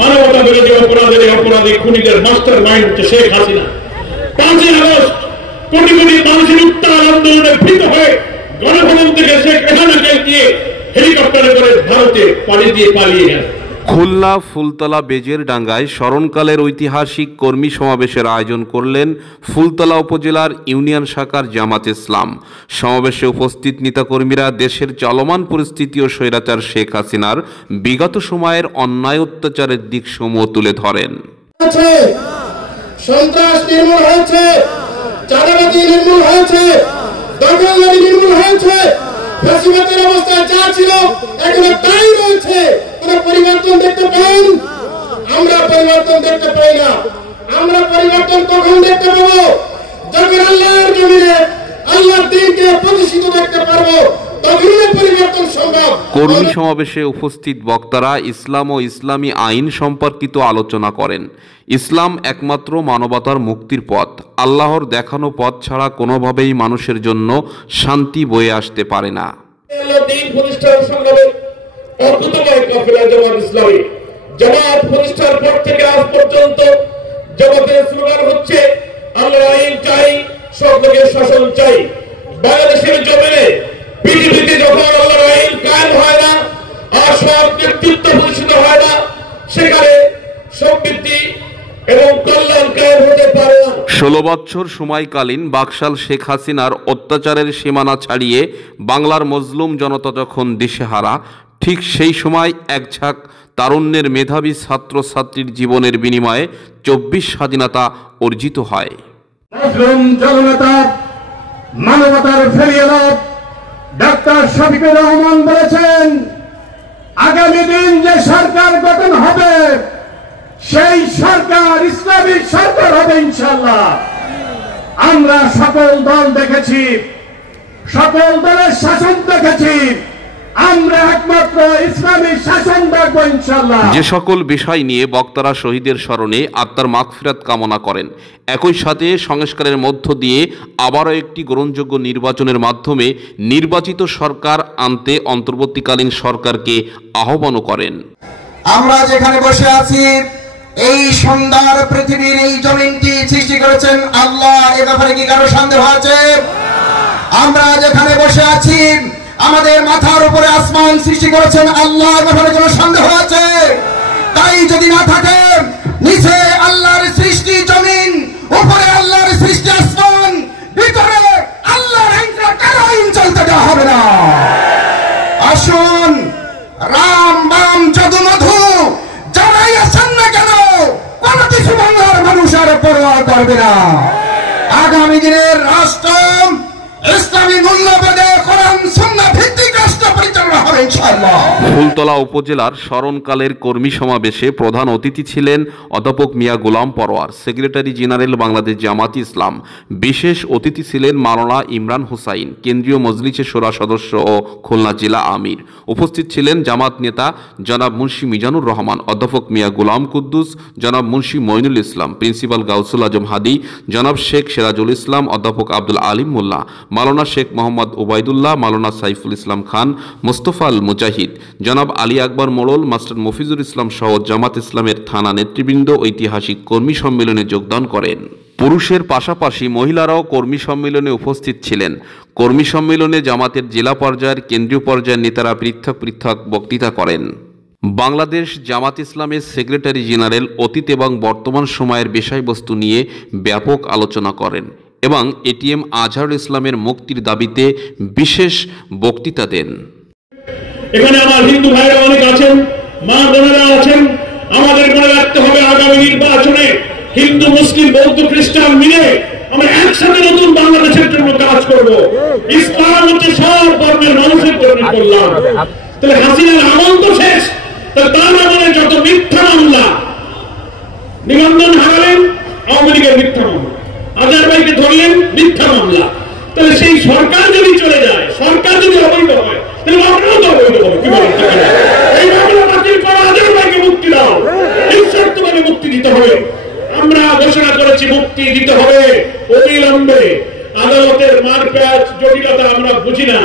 মানবতা বিরোধী অপরাধের অপরাধী খুনিদের মাস্টার মাইন্ড হচ্ছে শেখ হাসিনা। 5ই আগস্ট কোটি কোটি মানুষের উত্তাল আন্দোলনে ভীত হয়ে গণভবন থেকে শেখ রেহানাকে দিয়ে হেলিকপ্টারে করে ভারতে পালিয়ে গেল। খুলনা ফুলতলা বেজের ডাঙ্গায় স্মরণকালের ঐতিহাসিক কর্মী সমাবেশের আয়োজন করলেন ফুলতলা উপজেলার ইউনিয়ন শাখার জামাত ইসলাম। সমাবেশে উপস্থিত নেতাকর্মীরা দেশের চলমান পরিস্থিতি ও স্বৈরাচার শেখ হাসিনার বিগত সময়ের অন্যায় অত্যাচারের দিকসমূহ তুলে ধরেন। সন্ত্রাস নির্মূল হয়েছে, চাঁদাবাজি নির্মূল হয়েছে, দখলদারি নির্মূল হয়েছে, ফ্যাসিবাদের অবস্থা যা ছিল এখনো তাই রয়েছে। কোন পরিবর্তন দেখতে পান? আমরা পরিবর্তন দেখতে পাই না। আমরা পরিবর্তন কখন দেখতে পাবো? যখন আল্লাহর জমিনে আল্লাহর দ্বীনকে প্রতিষ্ঠিত দেখতে পারবো, তখনই পরিবর্তন সম্ভব। কর্মী সমাবেশে উপস্থিত বক্তারা ইসলাম ও ইসলামী আইন সম্পর্কিত আলোচনা করেন। ইসলাম একমাত্র মানবতার মুক্তির পথ। আল্লাহর দেখানো পথ ছাড়া কোনোভাবেই মানুষের জন্য শান্তি বয়ে আসতে পারে না। জামাত প্রতিষ্ঠার পর থেকে আজ পর্যন্ত জামাতের স্লোগান হচ্ছে আল্লাহর আইন চাই, সব লোকের শাসন চাই। বাংলাদেশের জমিনে পৃথিবীতে যখন আল্লাহর আইন কায়েম হয় না আর সব নেতৃত্ব প্রতিষ্ঠিত হয় না, সেখানে সমৃদ্ধি এবং কল্যাণ কায়েম হতে পারে না। 16 বছর সময়কালীন বাকশাল শেখ হাসিনার অত্যাচারের সীমানা ছাড়িয়ে বাংলার মজলুম জনতা যখন দিশেহারা, ঠিক সেই সময় এক ঝাঁক তারুণ্যের মেধাবী ছাত্রছাত্রীর জীবনের বিনিময়ে 24 স্বাধীনতা অর্জিত হয়। মজলুম জনতা মানবতার ফেরিয়ালাত ডাক্তার শফিকুর রহমান বলেছেন, আগামী দিন যে সরকার গঠন হবে সেই সরকার ইসলামী সরকার হবে ইনশাআল্লাহ। আমরা সকল দল দেখেছি, সকল দলের শাসন দেখেছি, আমরা একমাত্র ইসলামী শাসন দেখব ইনশাআল্লাহ। যে সকল বিষয় নিয়ে বক্তারা শহীদের স্মরণে আত্মার মাগফিরাত কামনা করেন, একই সাথে সংস্কারের মধ্য দিয়ে আবারও একটি গ্রহণযোগ্য নির্বাচনের মাধ্যমে নির্বাচিত সরকার আনতে অন্তর্বর্তীকালীন সরকারকে আহ্বান করেন। আমরা যেখানে বসে আছি, এই সুন্দর পৃথিবীর এই জমিনটি সৃষ্টি করেছেন আল্লাহ, এ ব্যাপারে কি কারো সন্দেহ আছে? আমরা যেখানে বসে আছি, আমাদের মাথার উপরে আসমান সৃষ্টি করেছেন আল্লাহ, এ ব্যাপারে কোনো সন্দেহ আছে? তাই যদি না থাকে, নিচে আল্লাহর সৃষ্টি জমিন, উপরে আল্লাহর সৃষ্টি আসমান, ভিতরে আল্লাহর আইনটা কারো আইন চলতে দেওয়া হবে না। আসুন, রাম বাম যদু মধু যারাই আছেন না কেন, কোন কিছু বাংলার মানুষ আর পরোয়া করবে না। আগামী দিনের রাষ্ট্র ইসলামী মূল্যবোধে কোরআন সুন্নাহ ভিত্তিক রাষ্ট্র পরিচালনা হবে ইনশাআল্লাহ। ফুলতলা উপজেলার স্মরণকালের কর্মী সমাবেশে প্রধান অতিথি ছিলেন অধ্যাপক মিয়া গোলাম পরোয়ার, সেক্রেটারি জেনারেল বাংলাদেশ জামাত ইসলাম। বিশেষ অতিথি ছিলেন মাওলানা ইমরান হুসাইন, কেন্দ্রীয় মজলিসে শোরা সদস্য ও খুলনা জেলা আমির। উপস্থিত ছিলেন জামাত নেতা জনাব মুন্সি মিজানুর রহমান, অধ্যাপক মিয়া গোলাম কুদ্দুস, জনাব মুন্সি মইনুল ইসলাম, প্রিন্সিপাল গাউসুল আজম হাদি, জনাব শেখ সিরাজুল ইসলাম, অধ্যাপক আব্দুল আলিম মোল্লা, মাওলানা শেখ মোহাম্মদ ওবায়দুল্লাহ, মাওলানা সাইফুল ইসলাম খান, মোস্তফা আল মুজাহিদ, জনাব আলী আকবর মোড়ল, মাস্টার মফিজুর ইসলাম সহ জামাত ইসলামের থানা নেতৃবৃন্দ ঐতিহাসিক কর্মী সম্মেলনে যোগদান করেন। পুরুষের পাশাপাশি মহিলারাও কর্মী সম্মেলনে উপস্থিত ছিলেন। কর্মী সম্মেলনে জামাতের জেলা পর্যায়ের, কেন্দ্রীয় পর্যায়ের নেতারা পৃথক পৃথক বক্তৃতা করেন। বাংলাদেশ জামাত ইসলামের সেক্রেটারি জেনারেল অতীত এবং বর্তমান সময়ের বিষয়বস্তু নিয়ে ব্যাপক আলোচনা করেন এবং এটিএম আজহারুল ইসলামের মুক্তির দাবিতে বিশেষ বক্তৃতা দেন। এখানে আমার হিন্দু ভাইরা অনেক আছেন, মা বোনেরা আছেন। আমাদের মনে রাখতে হবে, আগামী নির্বাচনে হিন্দু মুসলিম বৌদ্ধ খ্রিস্টান মিলে আমরা একসাথে নতুন বাংলাদেশের জন্য কাজ করব। ইসলাম হচ্ছে সব ধর্মের মানুষের জন্য কল্যাণ। তাহলে হাসিনার আমল তো শেষ, তার আমলে যত মিথ্যা মামলা, নিবন্ধন হারালেন আওয়ামী লীগের মিথ্যা মামলা, আজহার ভাইকে ধরলেন মিথ্যা মামলা। তাহলে সেই সরকার যদি চলে যায়, সরকার যদি অবৈধ হয়, তাহলে মামলাও তো অবৈধ হবে। কি বলেন? এই মামলা বাতিল করা, আজহার ভাইকে মুক্তি দাও, নিঃশর্তভাবে মুক্তি দিতে হবে। আমরা ঘোষণা করেছি মুক্তি দিতে হবে অবিলম্বে। আদালতের মারপ্যাচ জটিলতা আমরা বুঝি না।